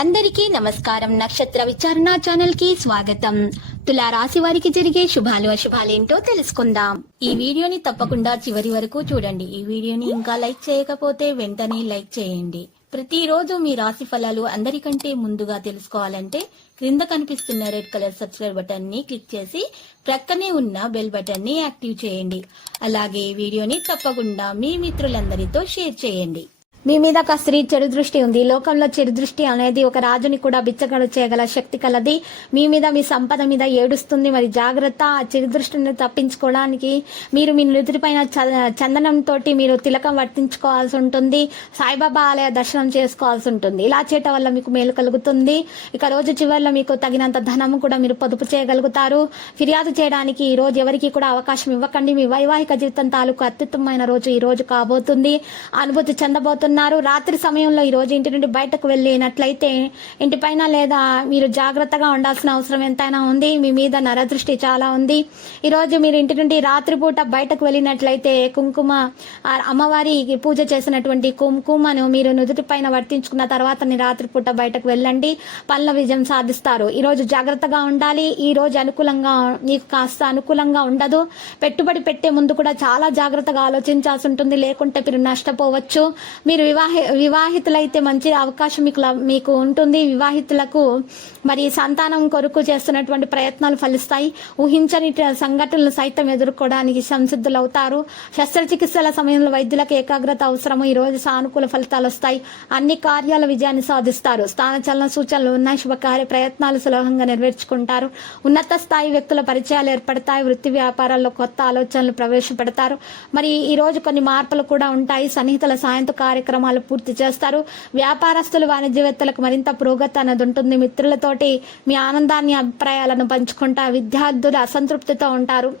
అందరికీ నమస్కారం. నక్షత్ర విచారణ ఛానల్ కి స్వాగతం. తులా రాశి వారికి జరిగే శుభాలు అశుభాలేంటో తెలుసుకుందాం. ఈ వీడియోని తప్పకుండా చివరి వరకు చూడండి. ఈ వీడియోని ఇంకా లైక్ చేయకపోతే వెంటనే లైక్ చేయండి. ప్రతిరోజు మీ రాశి ఫలాలు అందరికంటే ముందుగా తెలుసుకోవాలంటే క్రింద కనిపిస్తున్న రెడ్ కలర్ సబ్స్క్రైబ్ బటన్ ని క్లిక్ చేసి ప్రక్కనే ఉన్న బెల్ బటన్ ని యాక్టివ్ చేయండి. అలాగే ఈ వీడియోని తప్పకుండా మీ మిత్రులందరితో షేర్ చేయండి. మీ మీద ఒక స్త్రీ చెడు దృష్టి ఉంది. లోకంలో చెడు దృష్టి అనేది ఒక రాజుని కూడా బిచ్చగడు చేయగల శక్తి కలది. మీ మీద, మీ సంపద మీద ఏడుస్తుంది. మరి జాగ్రత్త. ఆ చెడు దృష్టిని తప్పించుకోవడానికి మీరు మీ నుదుటిపైన చందనం తోటి మీరు తిలకం వర్తించుకోవాల్సి ఉంటుంది. సాయిబాబా ఆలయ దర్శనం చేసుకోవాల్సి ఉంటుంది. ఇలా చేయటం వల్ల మీకు మేలు కలుగుతుంది. ఇక రోజు చివరిలో మీకు తగినంత ధనం కూడా మీరు పొదుపు చేయగలుగుతారు. ఫిర్యాదు చేయడానికి ఈ రోజు ఎవరికి కూడా అవకాశం ఇవ్వకండి. మీ వైవాహిక జీవితం తాలూకు అత్యుత్తమైన రోజు ఈ రోజు కాబోతుంది. అనుభూతి చెందబోతుంది. రాత్రి సమయంలో ఈ రోజు ఇంటి నుండి బయటకు వెళ్ళినట్లయితే ఇంటిపైన లేదా మీరు జాగ్రత్తగా ఉండాల్సిన అవసరం ఎంతైనా ఉంది. మీ మీద నరదృష్టి చాలా ఉంది. ఈ రోజు మీరు ఇంటి నుండి రాత్రిపూట బయటకు వెళ్ళినట్లయితే కుంకుమ అమ్మవారి పూజ చేసినటువంటి కుంకుమను మీరు నుదుటి పైన వర్తించుకున్న తర్వాత రాత్రిపూట బయటకు వెళ్ళండి. పనుల విజయం సాధిస్తారు. ఈ రోజు జాగ్రత్తగా ఉండాలి. ఈ రోజు అనుకూలంగా మీకు కాస్త అనుకూలంగా ఉండదు. పెట్టుబడి పెట్టే ముందు కూడా చాలా జాగ్రత్తగా ఆలోచించాల్సి ఉంటుంది. లేకుంటే మీరు నష్టపోవచ్చు. మీరు వివాహితులైతే మంచి అవకాశం మీకు ఉంటుంది. వివాహితులకు మరి సంతానం కొరకు చేస్తున్నటువంటి ప్రయత్నాలు ఫలిస్తాయి. ఊహించని సంఘటనలు సైతం ఎదుర్కోవడానికి సంసిద్ధులవుతారు. శస్త్రచికిత్సల సమయంలో వైద్యులకు ఏకాగ్రత అవసరము. ఈ రోజు సానుకూల ఫలితాలు వస్తాయి. అన్ని కార్యాల విజయాన్ని సాధిస్తారు. స్థానచలన సూచనలు ఉన్నాయి. శుభకార్య ప్రయత్నాలు సులభంగా నెరవేర్చుకుంటారు. ఉన్నత స్థాయి వ్యక్తుల పరిచయాలు ఏర్పడతాయి. వృత్తి వ్యాపారాల్లో కొత్త ఆలోచనలు ప్రవేశపెడతారు. మరి ఈ రోజు కొన్ని మార్పులు కూడా ఉంటాయి. సన్నిహితుల సాయంతో కార్యక్రమాలు పూర్తి చేస్తారు. వ్యాపారస్తులు, వాణిజ్యవేత్తలకు మరింత పురోగతి అనేది ఉంటుంది. మిత్రులతోటి మీ ఆనందాన్ని, అభిప్రాయాలను పంచుకుంటా. విద్యార్థులు అసంతృప్తితో ఉంటారు.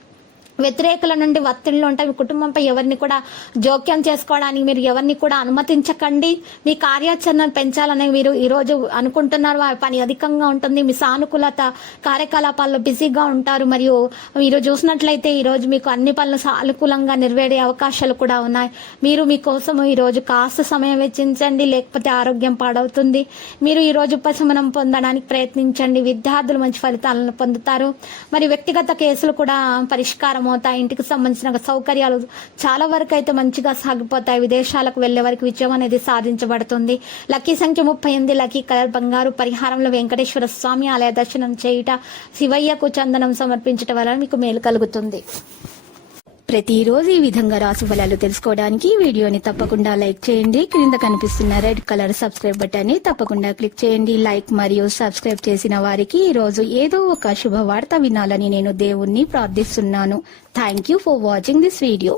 వ్యతిరేకుల నుండి ఒత్తిళ్లు ఉంటాయి. మీ కుటుంబంపై ఎవరిని కూడా జోక్యం చేసుకోవడానికి మీరు ఎవరిని కూడా అనుమతించకండి. మీ కార్యాచరణను పెంచాలని మీరు ఈ రోజు అనుకుంటున్నారు. ఆ పని అధికంగా ఉంటుంది. మీ సానుకూలత కార్యకలాపాల్లో బిజీగా ఉంటారు. మరియు మీరు చూసినట్లయితే ఈ రోజు మీకు అన్ని పనులు సానుకూలంగా నెరవేరే అవకాశాలు కూడా ఉన్నాయి. మీరు మీకోసం ఈ రోజు కాస్త సమయం వెచ్చించండి, లేకపోతే ఆరోగ్యం పాడవుతుంది. మీరు ఈ రోజు ఉపశమనం పొందడానికి ప్రయత్నించండి. విద్యార్థులు మంచి ఫలితాలను పొందుతారు. మరి వ్యక్తిగత కేసులు కూడా పరిష్కారం అవుతాయి. ఇంటికి సంబంధించిన సౌకర్యాలు చాలా వరకు అయితే మంచిగా సాగిపోతాయి. విదేశాలకు వెళ్లే వరకు విజయం అనేది సాధించబడుతుంది. లక్కీ సంఖ్య 38. లక్కీ కలర్ బంగారు. పరిహారంలో వెంకటేశ్వర స్వామి ఆలయ దర్శనం చేయుట, శివయ్యకు చందనం సమర్పించడం వలన మీకు మేలు కలుగుతుంది. ప్రతిరోజు ఈ విధంగా రాశి ఫలాలు తెలుసుకోవడానికి వీడియోని తప్పకుండా లైక్ చేయండి. క్రింద కనిపిస్తున్న రెడ్ కలర్ సబ్స్క్రైబ్ బటన్ ని తప్పకుండా క్లిక్ చేయండి. లైక్ మరియు సబ్స్క్రైబ్ చేసిన వారికి ఈ రోజు ఏదో ఒక శుభవార్త వినాలని నేను దేవుణ్ణి ప్రార్థిస్తున్నాను. Thank you for watching this video.